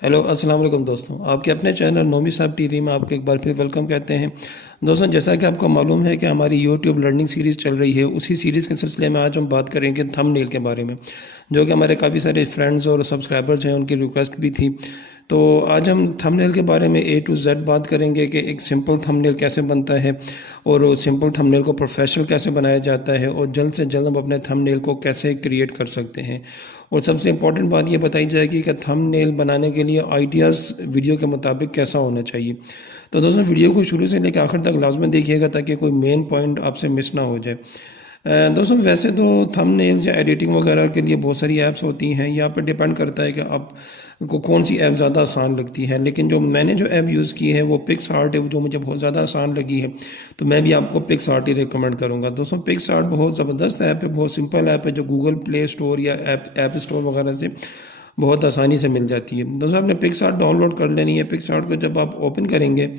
Hello अस्सलाम वालेकुम दोस्तों, आपके अपने चैनल नोमी साहब टीवी में आपको एक बार फिर वेलकम कहते हैं। दोस्तों, जैसा कि आपको मालूम है कि हमारी यूट्यूब लर्निंग सीरीज़ चल रही है, उसी सीरीज़ के सिलसिले में आज हम बात करेंगे थंबनेल के बारे में, जो कि हमारे काफ़ी सारे फ्रेंड्स और सब्सक्राइबर्स हैं, उनकी रिक्वेस्ट भी थी। तो आज हम थंबनेल के बारे में A to Z बात करेंगे कि एक सिंपल थंबनेल कैसे बनता है और सिंपल थंबनेल को प्रोफेशनल कैसे बनाया जाता है और जल्द से जल्द हम अपने थंबनेल को कैसे क्रिएट कर सकते हैं। और सबसे इम्पॉर्टेंट बात ये बताई जाएगी कि थंबनेल बनाने के लिए आइडियाज़ वीडियो के मुताबिक कैसा होना चाहिए। तो दोस्तों, वीडियो को शुरू से लेकर आखिर तक लाजमी देखिएगा ताकि कोई मेन पॉइंट आपसे मिस ना हो जाए। दोस्तों, वैसे तो थंबनेल्स या एडिटिंग वगैरह के लिए बहुत सारी ऐप्स होती हैं। यहाँ पर डिपेंड करता है कि आपको कौन सी ऐप ज़्यादा आसान लगती है, लेकिन मैंने जो ऐप यूज़ की है वो पिक्सआर्ट है, जो मुझे बहुत ज़्यादा आसान लगी है। तो मैं भी आपको पिक्सआर्ट ही रिकमेंड करूँगा। दोस्तों, पिक्सआर्ट बहुत ज़बरदस्त ऐप है, बहुत सिंपल ऐप है, जो गूगल प्ले स्टोर या ऐप स्टोर वगैरह से बहुत आसानी से मिल जाती है। दोस्तों, आपने पिक्सआर्ट डाउनलोड कर लेनी है। पिक्सआर्ट को जब आप ओपन करेंगे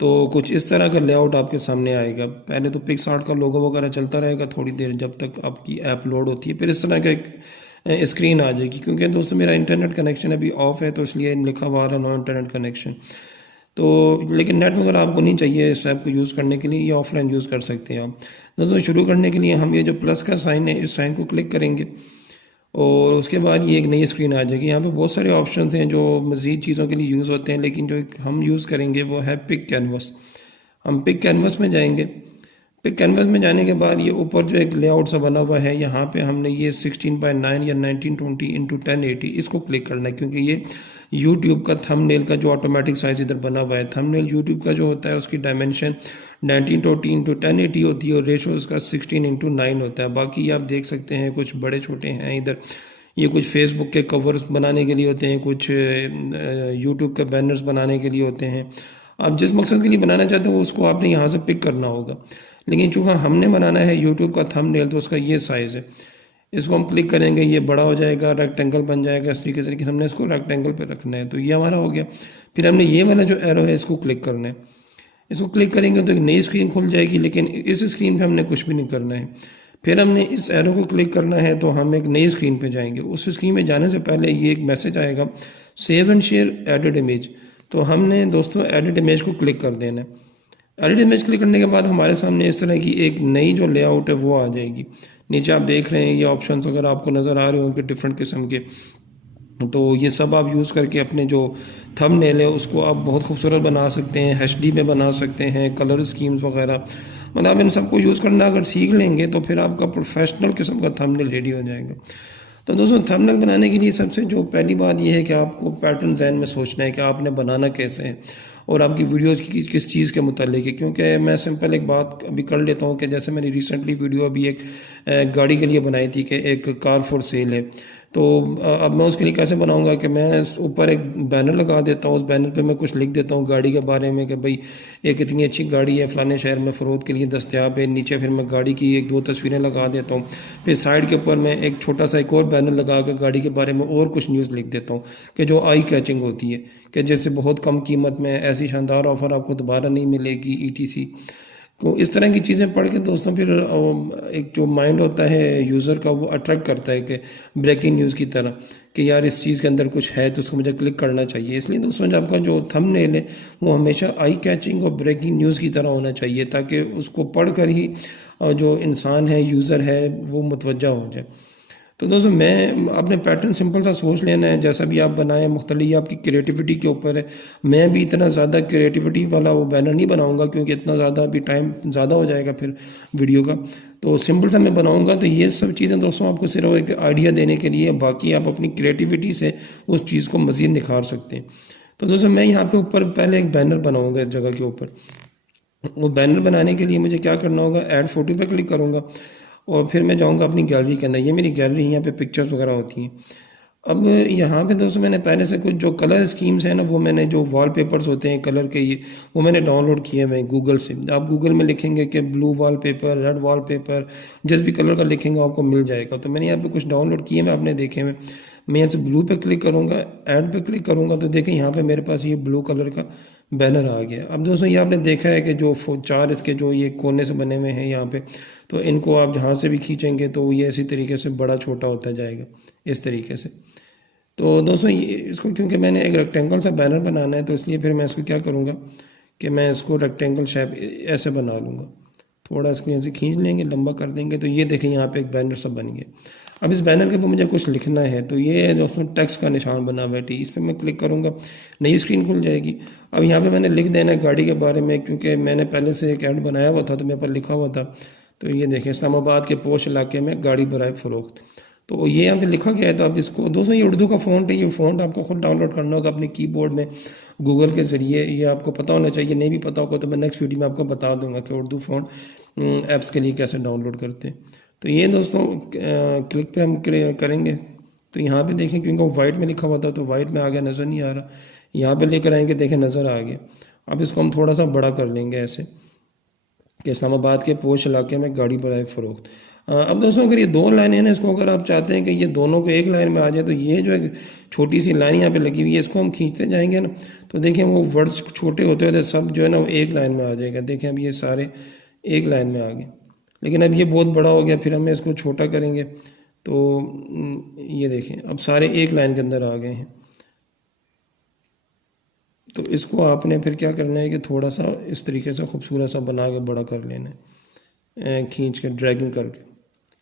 तो कुछ इस तरह का लेआउट आपके सामने आएगा। पहले तो पिक्सआर्ट का लोगो वगैरह चलता रहेगा थोड़ी देर, जब तक आपकी ऐप लोड होती है। फिर इस तरह का एक स्क्रीन आ जाएगी। क्योंकि दोस्तों, मेरा इंटरनेट कनेक्शन अभी ऑफ है, तो इसलिए लिखा हुआ है नो इंटरनेट कनेक्शन। तो लेकिन नेट वगैरह आपको नहीं चाहिए इस ऐप को यूज़ करने के लिए, या ऑफलाइन यूज़ कर सकते हैं आप। दोस्तों, शुरू करने के लिए हम ये जो प्लस का साइन है, इस साइन को क्लिक करेंगे और उसके बाद ये एक नई स्क्रीन आ जाएगी। यहाँ पे बहुत सारे ऑप्शंस हैं जो मज़ीद चीज़ों के लिए यूज़ होते हैं, लेकिन जो हम यूज़ करेंगे वो है पिक कैनवस। हम पिक कैनवस में जाएंगे। पिक कैनवस में जाने के बाद ये ऊपर जो एक लेआउट सा बना हुआ है, यहाँ पे हमने ये 16:9 या 1920x1080 इसको क्लिक करना है, क्योंकि ये यूट्यूब का थंबनेल का जो ऑटोमेटिक साइज़ इधर बना हुआ है। थंबनेल यूट्यूब का जो होता है उसकी डायमेंशन 1920x1080 होती है और रेशो उसका 16:9 होता है। बाकी आप देख सकते हैं कुछ बड़े छोटे हैं इधर। ये कुछ फेसबुक के कवर्स बनाने के लिए होते हैं, कुछ यूट्यूब के बैनर्स बनाने के लिए होते हैं। आप जिस मकसद के लिए बनाना चाहते हो उसको आपने यहाँ से पिक करना होगा। लेकिन चूँकि हमने बनाना है यूट्यूब का थंबनेल, तो उसका ये साइज़ है। इसको हम क्लिक करेंगे, ये बड़ा हो जाएगा, रेक्टेंगल बन जाएगा इस तरीके से, लेकिन हमने इसको रेक्टेंगल पे रखना है। तो ये हमारा हो गया। फिर हमने ये वाला जो एरो है इसको क्लिक करना है। इसको क्लिक करेंगे तो एक नई स्क्रीन खुल जाएगी, लेकिन इस स्क्रीन पे हमने कुछ भी नहीं करना है। फिर हमने इस एरो को क्लिक करना है, तो हम एक नई स्क्रीन पे जाएंगे। उस स्क्रीन में जाने से पहले ये एक मैसेज आएगा, save and share edit image. तो हमने दोस्तों एडिट इमेज को क्लिक कर देना है। एडिट इमेज क्लिक करने के बाद हमारे सामने इस तरह की एक नई जो लेआउट है वो आ जाएगी। नीचे आप देख रहे हैं ये ऑप्शंस अगर आपको नज़र आ रहे हो उनके डिफरेंट किस्म के, तो ये सब आप यूज़ करके अपने जो थंबनेल है उसको आप बहुत खूबसूरत बना सकते हैं, HD में बना सकते हैं, कलर स्कीम्स वगैरह। मतलब इन सबको यूज़ करना अगर सीख लेंगे तो फिर आपका प्रोफेशनल किस्म का थंबनेल रेडी हो जाएगा। तो दोस्तों, थंबनेल बनाने के लिए सबसे जो पहली बात यह है कि आपको पैटर्न जहन में सोचना है कि आपने बनाना कैसे है और आपकी वीडियोस की किस चीज़ के मुतालिक है। क्योंकि मैं सिंपल एक बात अभी कर लेता हूँ कि जैसे मैंने रिसेंटली वीडियो अभी एक गाड़ी के लिए बनाई थी कि एक कार फॉर सेल है। तो अब मैं उसके लिए कैसे बनाऊंगा कि मैं ऊपर एक बैनर लगा देता हूँ, उस बैनर पे मैं कुछ लिख देता हूँ गाड़ी के बारे में कि भाई एक इतनी अच्छी गाड़ी है फ़लाने शहर में फ़रोख्त के लिए दस्तियाब है। नीचे फिर मैं गाड़ी की एक दो तस्वीरें लगा देता हूँ। फिर साइड के ऊपर मैं एक छोटा सा एक और बैनर लगा कर गाड़ी के बारे में और कुछ न्यूज़ लिख देता हूँ कि जो आई कैचिंग होती है, कि जैसे बहुत कम कीमत में ऐसी शानदार ऑफ़र आपको दोबारा नहीं मिलेगी, ETC। तो इस तरह की चीज़ें पढ़ के दोस्तों फिर एक जो माइंड होता है यूज़र का वो अट्रैक्ट करता है कि ब्रेकिंग न्यूज़ की तरह, कि यार इस चीज़ के अंदर कुछ है तो उसको मुझे क्लिक करना चाहिए। इसलिए दोस्तों, जब आपका जो थंबनेल है वो हमेशा आई कैचिंग और ब्रेकिंग न्यूज़ की तरह होना चाहिए, ताकि उसको पढ़ कर ही जो इंसान है, यूज़र है, वो मुतवज्जा हो जाए। तो दोस्तों, मैं अपने पैटर्न सिंपल सा सोच लेना है, जैसा भी आप बनाएं मुख्तलिफ आपकी क्रिएटिविटी के ऊपर है। मैं भी इतना ज़्यादा क्रिएटिविटी वाला वो बैनर नहीं बनाऊंगा, क्योंकि इतना ज़्यादा अभी टाइम ज़्यादा हो जाएगा फिर वीडियो का। तो सिंपल सा मैं बनाऊंगा। तो ये सब चीज़ें दोस्तों आपको सिर्फ एक आइडिया देने के लिए, बाकी आप अपनी क्रिएटिविटी से उस चीज़ को मज़ीद निखार सकते हैं। तो दोस्तों, मैं यहाँ पे ऊपर पहले एक बैनर बनाऊँगा इस जगह के ऊपर। वो बैनर बनाने के लिए मुझे क्या करना होगा, ऐड फोटो पे क्लिक करूँगा और फिर मैं जाऊँगा अपनी गैलरी के अंदर। ये मेरी गैलरी, यहाँ पे पिक्चर्स वगैरह होती हैं। अब यहाँ पे दोस्तों मैंने पहले से कुछ जो कलर स्कीम्स हैं ना, वो मैंने जो वॉलपेपर्स होते हैं कलर के, ये वो मैंने डाउनलोड किए हुए हैं गूगल से। आप गूगल में लिखेंगे कि ब्लू वॉलपेपर, रेड वॉलपेपर, जिस भी कलर का लिखेंगे आपको मिल जाएगा। तो मैंने यहाँ पे कुछ डाउनलोड किए मैं आपने देखे हुए। मैं यहाँ से ब्लू पे क्लिक करूँगा, ऐड पे क्लिक करूँगा, तो देखें यहाँ पे मेरे पास ये ब्लू कलर का बैनर आ गया। अब दोस्तों, ये आपने देखा है कि जो चार इसके जो ये कोने से बने हुए हैं यहाँ पे, तो इनको आप जहाँ से भी खींचेंगे तो ये इसी तरीके से बड़ा छोटा होता जाएगा, इस तरीके से। तो दोस्तों ये इसको क्योंकि मैंने एक रेक्टेंगल सा बैनर बनाना है, तो इसलिए फिर मैं इसको क्या करूँगा कि मैं इसको रेक्टेंगल शेप ऐसे बना लूँगा। थोड़ा इसको यहाँ से खींच लेंगे, लंबा कर देंगे, तो ये देखें यहाँ पे एक बैनर सा बन गया। अब इस बैनर के ऊपर मुझे कुछ लिखना है, तो ये है दोस्तों टेक्स्ट का निशान बना हुआ है, इस पर मैं क्लिक करूँगा, नई स्क्रीन खुल जाएगी। अब यहाँ पे मैंने लिख देना है गाड़ी के बारे में, क्योंकि मैंने पहले से एक ऐड बनाया हुआ था तो मेरे पर लिखा हुआ था। तो ये देखें, इस्लामाबाद के पोश इलाके में गाड़ी बराए फ़रोख्त, तो ये यहाँ पे लिखा गया है। तो आप इसको दोस्तों, ये उर्दू का फ़ॉन्ट है, ये फ़ॉन्ट आपको खुद डाउनलोड करना होगा अपने कीबोर्ड में गूगल के ज़रिए। ये आपको पता होना चाहिए, नहीं भी पता होगा तो मैं नेक्स्ट वीडियो में आपको बता दूंगा कि उर्दू फ़ॉन्ट ऐप्स के लिए कैसे डाउनलोड करते हैं। तो ये दोस्तों क्लिक पे हम करेंगे, तो यहाँ पे देखें क्योंकि वो वाइट में लिखा हुआ था तो वाइट में आ गया, नज़र नहीं आ रहा। यहाँ पे लेकर आएंगे, देखें नज़र आ गया। अब इसको हम थोड़ा सा बड़ा कर लेंगे ऐसे कि इस्लामाबाद के पोश इलाके में गाड़ी बराए फ़रोख्त। अब दोस्तों अगर ये दो लाइनें हैं ना, इसको अगर आप चाहते हैं कि ये दोनों को एक लाइन में आ जाए, तो ये जो एक छोटी सी लाइन यहाँ पे लगी हुई है, इसको हम खींचते जाएंगे ना, तो देखें वो वर्ड्स छोटे होते होते सब जो है ना वो एक लाइन में आ जाएगा। देखें अब ये सारे एक लाइन में आ गए, लेकिन अब ये बहुत बड़ा हो गया, फिर हम इसको छोटा करेंगे तो ये देखें अब सारे एक लाइन के अंदर आ गए हैं। तो इसको आपने फिर क्या करना है कि थोड़ा सा इस तरीके से खूबसूरत सा बना के बड़ा कर लेना है, खींच के ड्रैगिंग करके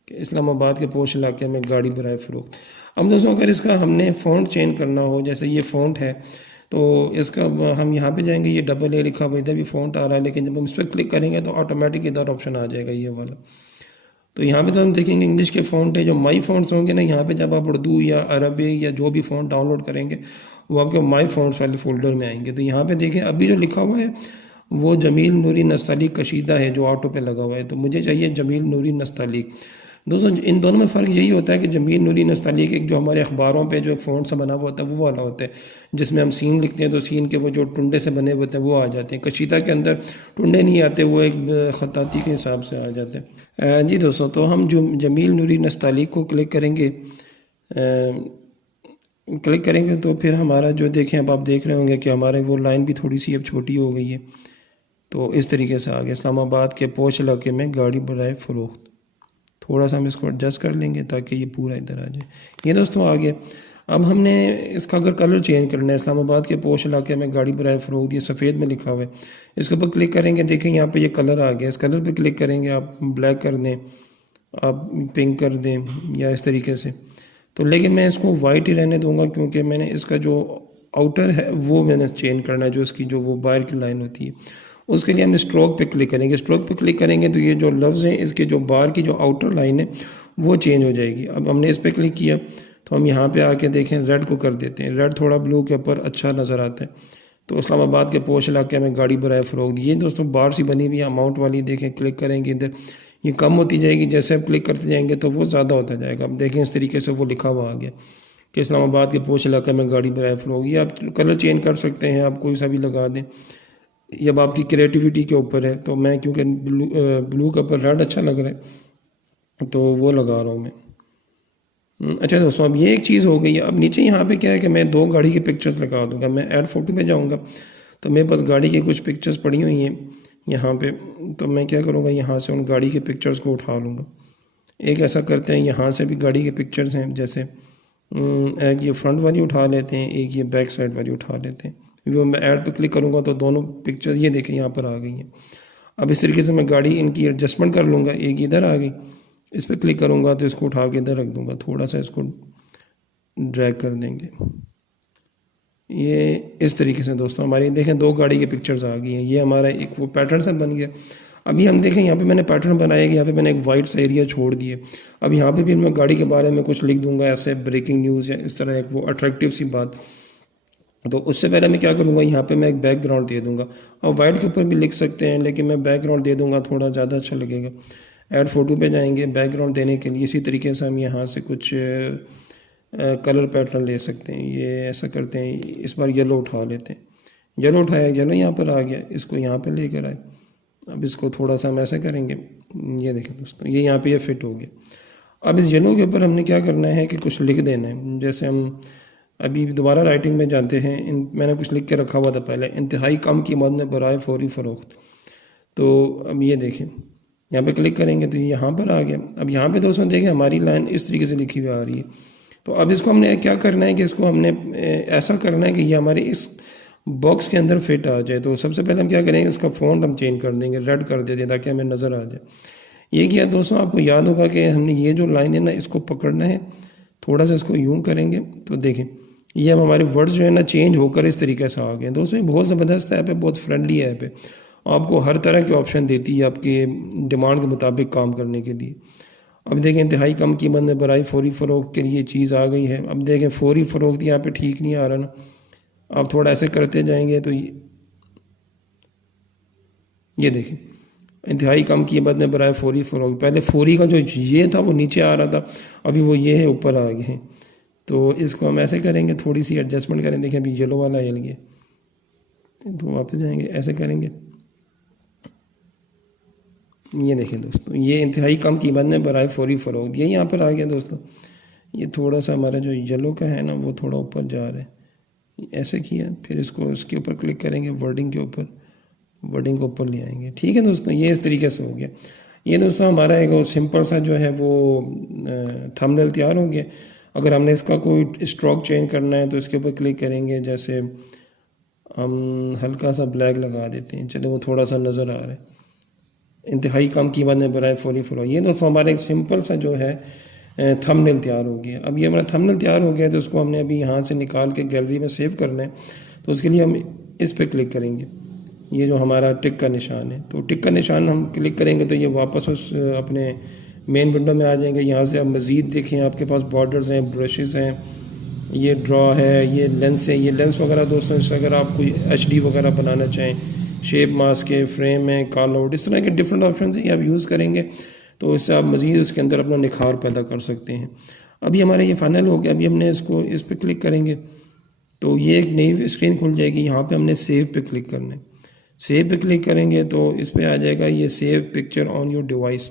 कि इस्लामाबाद के पोश इलाके में गाड़ी बराए फ़रोख्त। अब दोस्तों अगर इसका हमने फ़ॉन्ट चेंज करना हो, जैसे ये फ़ॉन्ट है तो इसका हम यहाँ पे जाएंगे, ये डबल ए लिखा हुआ इधर भी फ़ॉन्ट आ रहा है, लेकिन जब हम इस पर क्लिक करेंगे तो ऑटोमेटिक इधर ऑप्शन आ जाएगा ये वाला। तो यहाँ पे तो हम देखेंगे इंग्लिश के फ़ॉन्ट है, जो माई फ़ॉन्ट्स होंगे ना, यहाँ पे जब आप उर्दू या अरबी या जो भी फ़ॉन्ट डाउनलोड करेंगे वो आपके माई फ़ॉन्ट्स वाले फ़ोल्डर में आएंगे। तो यहाँ पे देखें अभी जो लिखा हुआ है वो जमील नूरी नस्तालिक कशीदा है जो ऑटो पे लगा हुआ है, तो मुझे चाहिए जमील नूरी नस्तालिक। दोस्तों इन दोनों में फ़र्क यही होता है कि जमील नूरी नस्तालिक एक जो हमारे अखबारों पे जो फ़ॉन्ट से बना हुआ होता है वो वाला होता है, जिसमें हम सीन लिखते हैं तो सीन के वो जो टुंडे से बने हुए होते हैं वो आ जाते हैं। कशीदा के अंदर टुंडे नहीं आते, वो एक ख़ताती के हिसाब से आ जाते हैं। जी दोस्तों, तो हम जो जमील नूरी नस्तालिक को क्लिक करेंगे, तो फिर हमारा जो देखें अब आप देख रहे होंगे कि हमारे वो लाइन भी थोड़ी सी अब छोटी हो गई है। तो इस तरीके से आ गया, इस्लामाबाद के पोश इलाके में गाड़ी बराए फ़रोख्त। थोड़ा सा हम इसको एडजस्ट कर लेंगे ताकि ये पूरा इधर आ जाए। ये दोस्तों आ गया। अब हमने इसका अगर कलर चेंज करना है, इस्लामाबाद के पोश इलाके में गाड़ी बराए फ़रोख्त ये सफ़ेद में लिखा हुआ है, इसके ऊपर क्लिक करेंगे, देखें यहाँ पे ये कलर आ गया। इस कलर पे क्लिक करेंगे, आप ब्लैक कर दें, आप पिंक कर दें या इस तरीके से, तो लेकिन मैं इसको वाइट ही रहने दूंगा क्योंकि मैंने इसका जो आउटर है वो मैंने चेंज करना है, जो इसकी जो वो बाहर की लाइन होती है उसके लिए हम स्ट्रोक पे क्लिक करेंगे। स्ट्रोक पे क्लिक करेंगे तो ये जो लफ्ज़ हैं इसके जो बाहर की जो आउटर लाइन है वो चेंज हो जाएगी। अब हमने इस पर क्लिक किया तो हम यहाँ पे आके देखें रेड को कर देते हैं, रेड थोड़ा ब्लू के ऊपर अच्छा नज़र आता है। तो इस्लामाबाद के पोश इलाके में गाड़ी बराए फ़रोख्त, ये दोस्तों बाहर सी बनी हुई अमाउंट वाली, देखें क्लिक करेंगे इधर ये कम होती जाएगी, जैसे आप क्लिक करते जाएंगे तो वो ज़्यादा होता जाएगा। अब देखें इस तरीके से वो लिखा हुआ आ गया कि इस्लामाबाद के पोश इलाके में गाड़ी बराए फ़रोख्त। ये आप कलर चेंज कर सकते हैं, आप कोई सा भी लगा दें, ये अब आपकी क्रिएटिविटी के ऊपर है। तो मैं क्योंकि ब्लू के ऊपर रेड अच्छा लग रहा है तो वो लगा रहा हूँ मैं। अच्छा दोस्तों, अब ये एक चीज़ हो गई है। अब नीचे यहाँ पे क्या है कि मैं दो गाड़ी की पिक्चर्स लगा दूंगा। मैं ऐड फोटो पे जाऊँगा तो मेरे पास गाड़ी की कुछ पिक्चर्स पड़ी हुई हैं यहाँ पे, तो मैं क्या करूँगा यहाँ से उन गाड़ी की पिक्चर्स को उठा लूँगा। एक ऐसा करते हैं, यहाँ से भी गाड़ी के पिक्चर्स हैं, जैसे एक ये फ्रंट वाली उठा लेते हैं, एक ये बैक साइड वाली उठा लेते हैं। वो मैं ऐड पे क्लिक करूँगा तो दोनों पिक्चर ये देखें यहाँ पर आ गई हैं। अब इस तरीके से मैं गाड़ी इनकी एडजस्टमेंट कर लूँगा, एक इधर आ गई, इस पर क्लिक करूँगा तो इसको उठा के इधर रख दूँगा, थोड़ा सा इसको ड्रैग कर देंगे। ये इस तरीके से दोस्तों हमारी देखें दो गाड़ी के पिक्चर्स आ गई हैं। ये हमारा एक वो पैटर्न सा बन गया। अभी हम देखें यहाँ पे मैंने पैटर्न बनाया कि यहाँ पे मैंने एक वाइट सा एरिया छोड़ दिए। अब यहाँ पे भी मैं गाड़ी के बारे में कुछ लिख दूंगा, ऐसे ब्रेकिंग न्यूज़ या इस तरह एक वो अट्रैक्टिव सी बात। तो उससे पहले मैं क्या करूँगा, यहाँ पे मैं एक बैकग्राउंड दे दूँगा, और वाइट के ऊपर भी लिख सकते हैं लेकिन मैं बैकग्राउंड दे दूँगा, थोड़ा ज़्यादा अच्छा लगेगा। ऐड फोटो पे जाएंगे, बैकग्राउंड देने के लिए इसी तरीके से हम यहाँ से कुछ कलर पैटर्न ले सकते हैं। ये ऐसा करते हैं, इस बार येलो उठा लेते हैं, येलो उठाया, येलो यहाँ पर आ गया, इसको यहाँ पे लेकर आए। अब इसको थोड़ा सा हम ऐसे करेंगे, ये देखें दोस्तों ये यहाँ पे ये फिट हो गया। अब इस येलो के ऊपर हमने क्या करना है कि कुछ लिख देना है। जैसे हम अभी दोबारा राइटिंग में जाते हैं, मैंने कुछ लिख के रखा हुआ था पहले, इंतहाई कम कीमत में बराए फौरी फ़रोख्त। तो अब ये देखें यहाँ पे क्लिक करेंगे तो ये यहाँ पर आ गया। अब यहाँ पे दोस्तों देखें हमारी लाइन इस तरीके से लिखी हुई आ रही है, तो अब इसको हमने क्या करना है कि इसको हमने ऐसा करना है कि ये हमारे इस बॉक्स के अंदर फिट आ जाए। तो सबसे पहले हम क्या करेंगे, इसका फ़ॉन्ट हम चेंज कर देंगे, रेड कर देते हैं ताकि हमें नज़र आ जाए। ये किया दोस्तों, आपको याद होगा कि हमने ये जो लाइन है ना, इसको पकड़ना है, थोड़ा सा इसको यूं करेंगे तो देखें ये हम हमारे वर्ड्स जो है ना चेंज होकर इस तरीके से आ गए। दोस्तों ये बहुत ज़बरदस्त ऐप है, बहुत फ्रेंडली ऐप है, आपको हर तरह के ऑप्शन देती है आपके डिमांड के मुताबिक काम करने के लिए। अब देखें इंतहाई कम कीमत में बराई फौरी फ़रोख्त के लिए चीज़ आ गई है। अब देखें फौरी फ़रोख्त यहाँ पे ठीक नहीं आ रहा ना, आप थोड़ा ऐसे करते जाएंगे तो ये देखें इंतहाई कम कीमत में बराए फौरी फ़रोख्त, पहले फौरी का जो ये था वो नीचे आ रहा था, अभी वो ये है ऊपर आ गए हैं। तो इसको हम ऐसे करेंगे, थोड़ी सी एडजस्टमेंट करें, देखें अभी येलो वाला हिल गया, तो वापस जाएंगे ऐसे करेंगे, ये देखें दोस्तों ये इंतहाई कम कीमत में बराए फौरी फ़रोख्त ये यहाँ पर आ गया दोस्तों। ये थोड़ा सा हमारा जो येलो का है ना वो थोड़ा ऊपर जा रहा है, ऐसे किया, फिर इसको इसके ऊपर क्लिक करेंगे, वर्डिंग के ऊपर, वर्डिंग को ऊपर ले आएंगे। ठीक है दोस्तों, ये इस तरीके से हो गया। ये दोस्तों हमारा एक सिंपल सा जो है वो थंबनेल तैयार हो गया। अगर हमने इसका कोई स्ट्रोक चेंज करना है तो इसके ऊपर क्लिक करेंगे, जैसे हम हल्का सा ब्लैक लगा देते हैं, चलो वो थोड़ा सा नज़र आ रहा है, इंतहाई कम कीमत में बराए फौरी फ़रोख्त। ये दोस्तों हमारा एक सिंपल सा जो है थंबनेल तैयार हो गया। अब ये हमारा थंबनेल तैयार हो गया तो उसको हमने अभी यहाँ से निकाल के गैलरी में सेव करना है। तो उसके लिए हम इस पर क्लिक करेंगे, ये जो हमारा टिक का निशान है, तो टिक का निशान हम क्लिक करेंगे तो ये वापस उस अपने मेन विंडो में आ जाएंगे। यहाँ से आप मज़ीद देखें, आपके पास बॉर्डर्स हैं, ब्रशेज़ हैं, ये ड्रॉ है, ये लेंस है। ये लेंस वगैरह दोस्तों इससे अगर आप कोई HD वगैरह बनाना चाहें, शेप मास्क है, फ्रेम है, कॉल आउट, इस तरह के डिफरेंट ऑप्शन है, ये आप यूज़ करेंगे तो इससे आप मज़ीद उसके अंदर अपना निखार पैदा कर सकते हैं। अभी हमारा ये फाइनल हो गया। अभी हमने इसको इस पर क्लिक करेंगे तो ये एक नई स्क्रीन खुल जाएगी। यहाँ पे हमने सेव पे क्लिक करना है, सेव पे क्लिक करेंगे तो इस पर आ जाएगा ये save picture on your device.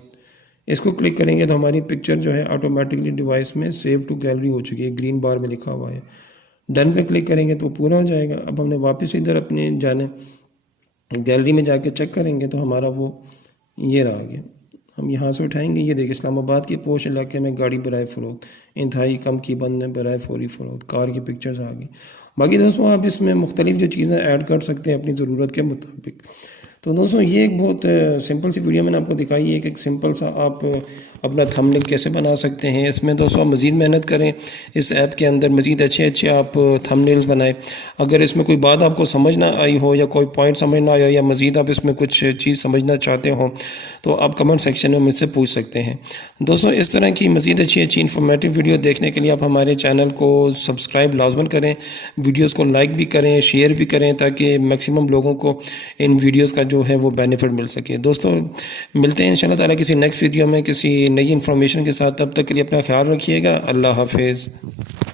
इसको क्लिक करेंगे तो हमारी पिक्चर जो है ऑटोमेटिकली डिवाइस में सेव टू गैलरी हो चुकी है, ग्रीन बार में लिखा हुआ है। डन पे क्लिक करेंगे तो पूरा हो जाएगा। अब हमने वापस इधर अपने जाने गैलरी में जाके चेक करेंगे तो हमारा वो ये रहा गया। हम यहाँ से उठाएंगे, ये देखिए इस्लामाबाद के पोश इलाके में गाड़ी बराए फ़रोख्त, इंतहाई कम कीमत में बराए फौरी फ़रोख्त, कार की पिक्चर्स आ गई। बाकी दोस्तों आप इसमें मुख्तलिफ जो चीज़ें ऐड कर सकते हैं अपनी ज़रूरत के मुताबिक। तो दोस्तों ये एक बहुत सिंपल सी वीडियो मैंने आपको दिखाई है कि एक सिंपल सा आप अपना थंबनेल कैसे बना सकते हैं। इसमें दोस्तों आप मज़ीद मेहनत करें, इस ऐप के अंदर मज़ीद अच्छे आप थंबनेल्स बनाएं। अगर इसमें कोई बात आपको समझ ना आई हो या कोई पॉइंट समझ ना आया हो या मज़ीद आप इसमें कुछ चीज़ समझना चाहते हो तो आप कमेंट सेक्शन में मुझसे पूछ सकते हैं। दोस्तों इस तरह की मज़ीद अच्छी इन्फॉर्मेटिव वीडियो देखने के लिए आप हमारे चैनल को सब्सक्राइब लाजमन करें, वीडियोज़ को लाइक भी करें, शेयर भी करें ताकि मैक्सिमम लोगों को इन वीडियोज़ का जो है वो बेनिफिट मिल सके। दोस्तों मिलते हैं इंशाल्लाह ताला किसी नेक्स्ट वीडियो में किसी नई इन्फॉर्मेशन के साथ। तब तक के लिए अपना ख्याल रखिएगा। अल्लाह हाफिज़।